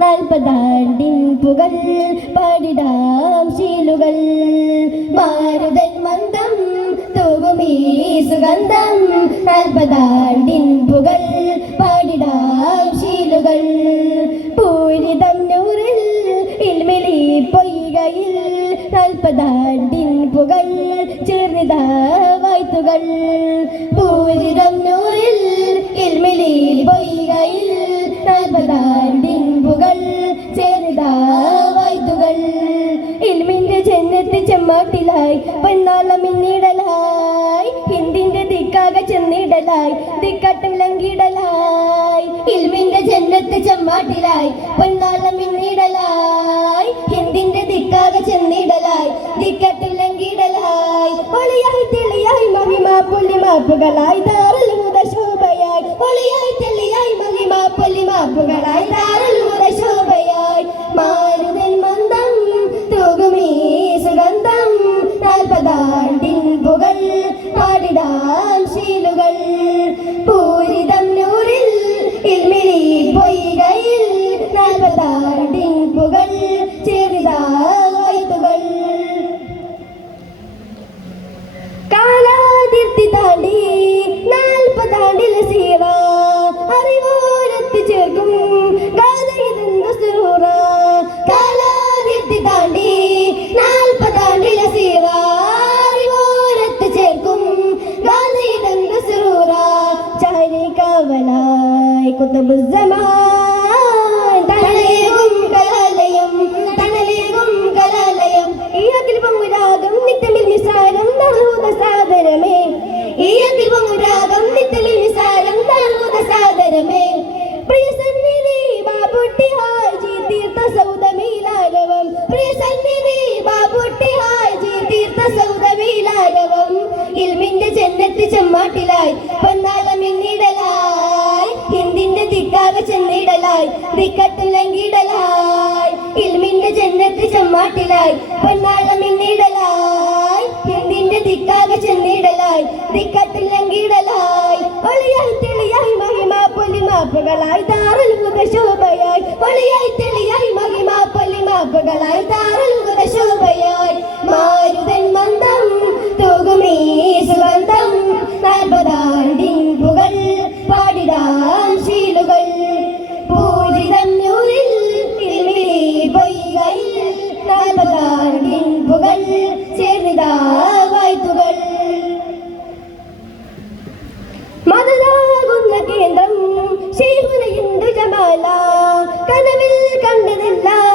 നാൽപ്പതാണ്ടിൻ പുകൾ പാടിടാം ശീലുകൾ മാരുതൻ മന്ദം തൂകുമീ സുഗന്ധം നാൽപ്പതാണ്ടിൻ പുകൾ പാടിടാം ശീലുകൾ പൂരിതം നൂറിൽ ഇൽമിലി പൊയ്കയിൽ നാൽപ്പതാണ്ടിൻ പുകൾ ചേർന്നിതാ വായ്ത്തുകൾ പൂരിതം നൂറിൽ ഇൽമിലി പൊയ്കയിൽ നാൽപ്പതാണ്ടിൻ പുകൾ ചേർന്നിതാ വായ്ത്തുകൾ ഇൽമിന്റെ ജന്നത്ത് ചെമ്മാട്ടിലായി പെണ്ണാളം മിന്നിടലായി ഹിന്ദിന്റെ ദിക്കാകെ ചെന്നിടലായി ദിക്കാട്ടം ലങ്കിടലായി ഇൽമിന്റെ ജന്നത്ത് ചെമ്മാട്ടിലായി പെണ്ണാളം മിന്നിടലായി ഹിന്ദിന്റെ ദിക്കാകെ ചെന്നിടലായി ദിക്കാട്ടം ലങ്കിടലായി ഒളിയായി തെളിയായി മഹിമാ പുള്ളിമാപ്പുകളായി ദാറുൽ ഹുദ ശോഭയായി ഒളിയായി തെളിയായി മഹിമാ പുള്ളിമാപ്പുകളായി ദാറുൽ ഹുദ ശോഭയായി മാരുതൻ മന്ദം തൂകുമീ സുഗന്ധം നാൽപ്പതാണ്ടിൻ പുകൾ പാടിടാം ശീലുകൾ പൂരിതം നൂറിൽ ഇൽമിലി പൊയ്കയിൽ നാൽപ്പതാണ്ടിൻ പുകൾ ചേർന്നിതാ വായ്ത്തുകൾ കാലാതിർത്തി താണ്ടി നാൽപ്പതാണ്ടിൽ സീറ അറിവോരത്തി ചേർക്കും ഗാഥയിതെന്തു സുറൂറ കാലാതിർത്തി താണ്ടി നാൽപ്പതാണ്ടിൽ സീറ അറിവോരത്തി ചേർക്കും ഗാഥയിതെന്തു സുറൂറ ചാരി കാവലായി കുതുബുസ്സമാൻ തണലേകും കലാലയം തണലേകും കലാലയം ഈ അഖിൽ പൊങ്ങുരാഗം നിത്യമിൽ നിസാരം ദർഹൂദ സാദരമേ ഈ അഖിൽ പൊങ്ങുരാഗം നിത്യമിൽ നിസാരം ദർഹൂദ സാദരമേ പ്രിയ സന്നിധി ബാബുട്ടി ഹാജി തീർത്ഥ സൗദമീലാരവം പ്രിയ സന്നിധി ബാബുട്ടി ഹാജി തീർത്ഥ സൗദമീലാരവം ഇൽമിന്റെ ജന്നത്ത് ചെമ്മാട്ടിലായി പൊന്നാളം മിന്നിടലായി ഹിന്ദിന്റെ ദിക്കാകെ ചെന്നിടലായി ദിക്കട്ടും ലങ്കിടലായി ഇൽമിന്റെ ജന്നത്ത് ചെമ്മാട്ടിലായി പൊന്നാളം മിന്നിടലായി ഹിന്ദിന്റെ ദിക്കാകെ ചെന്നിടലായി ദിക്കട്ടും ലങ്കിടലായി ഒളിയായി തെളിയായി മഹിമാ പൊലിമാപ്പുകളായി ദാറുൽ ഹുദ ശോഭയായി ഒളിയായി തെളിയായി മഹിമാ പൊലിമാപ്പുകളായി ദാറുൽ ഹുദ ശോഭയായി മാരുതൻ മന്ദം തൂകുമീ സുഗന്ധം നാൽപ്പതാണ്ടിൻ പുകൾ പാടിടാം ശീലുകൾ പൂരിതം നൂറിൽ ഇൽമിലി പൊയ്കയിൽ നാൽപ്പതാണ്ടിൻ പുകൾ ചേർന്നിതാ വായ്ത്തുകൾ മതനാകുന്ന കേന്ദ്രം ശൈഖുന ഇന്ദു ജമാല കനവിൽ കണ്ടതെല്ലാം